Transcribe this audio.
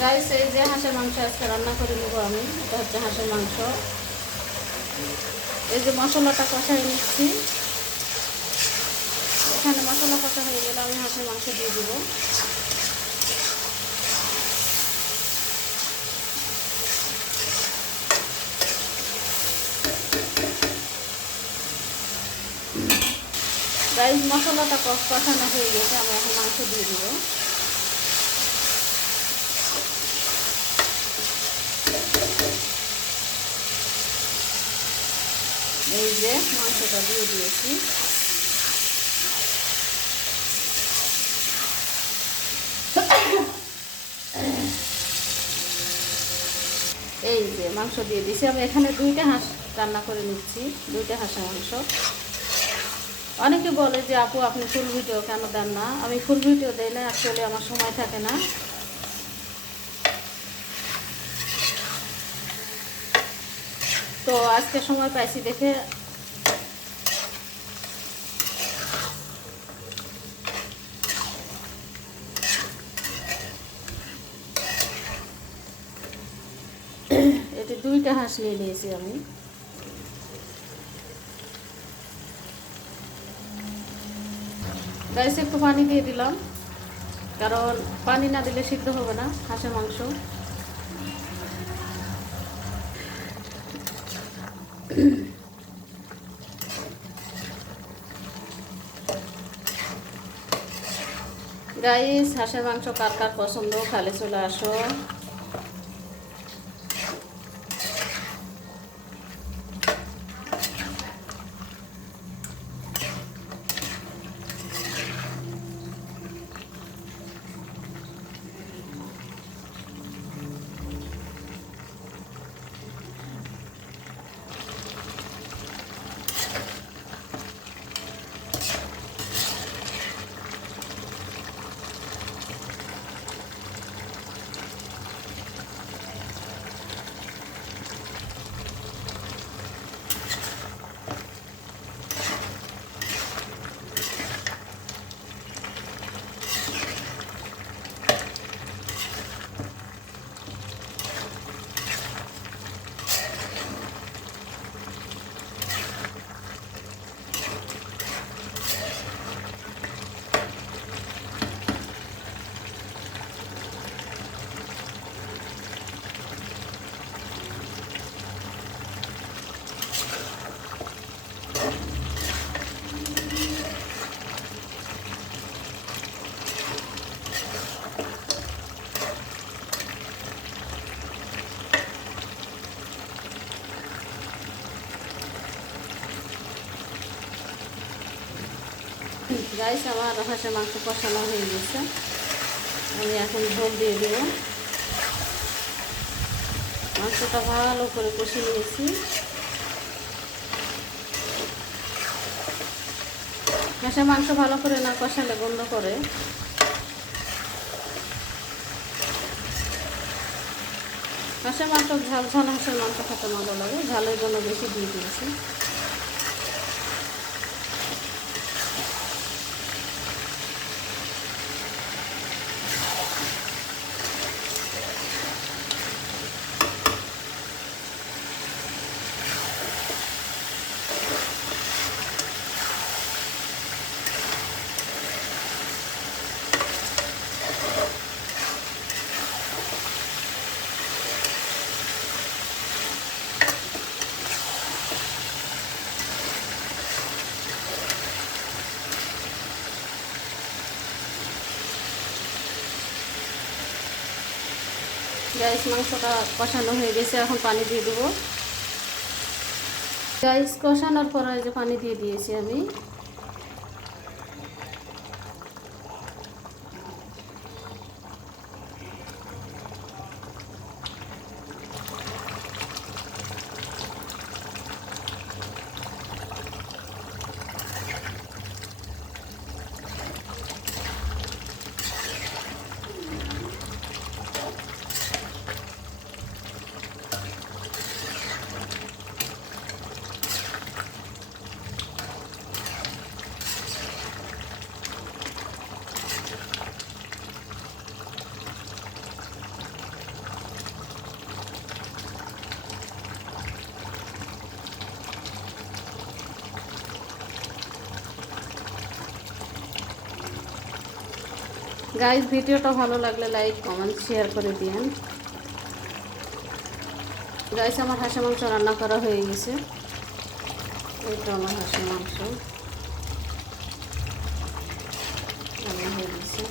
গাইস এই যে হাঁসের মাংস আজকে রান্না করে নেব আমি। এটা হচ্ছে হাঁসের মাংস। এই যে মশলাটা কষাই নিচ্ছি। এখানে মশলা কষা হয়ে গেলে আমি হাঁসের মাংস দিয়ে দিব। গাইস মশলাটা কষানো হয়ে গেছে, আমি এখন মাংস দিয়ে দিব। এই যে মাংসটা দিয়ে দিয়েছি। এই যে মাংস দিয়ে দিয়েছি। আমি এখানে 2টা হাঁস রান্না করে নিচ্ছি, 2টা হাঁসের মাংস। অনেকে বলে যে আপু আপনি ফুল ভিডিও কেন দেন না? আমি ফুল ভিডিও দেই না, অ্যাকচুয়ালি আমার সময় থাকে না। তো আজকে সময় পাইছি দেখে এতে 2টা হাঁস নিয়ে নিয়েছি আমি। গাইস একটু পানি দিয়ে দিলাম, কারণ পানি না দিলে সিদ্ধ হবে না হাঁসের মাংস। গাইস হাঁসের মাংস কার কার পছন্দ খালে চলে আসো। গাইস আমার হাঁসের মাংস কষানো হয়ে গেছে, আমি এখন ঝোল দিয়ে দেব। মাংসটা ভালো করে কষে নিয়েছি। হাঁসের মাংস ভালো করে না কষালে গন্ধ করে। হাঁসের মাংস ঝাল ঝাল হাঁসের মাংস খেতে মজা লাগে, ঝালের জন্য বেশি দিয়ে দিয়েছি। গাইস মাংসটা কষানো হয়ে গেছে, এখন পানি দিয়ে দেবো। গাইস কষানোর পরে যে পানি দিয়ে দিয়েছি আমি। গাইস ভিডিওটা ভালো লাগলে লাইক কমেন্ট শেয়ার করে দিয়েন। গাইস আমার হাঁসের মাংস রান্না করা হয়ে গেছে। এই তো আমার হাঁসের মাংস রান্না হয়ে গেছে।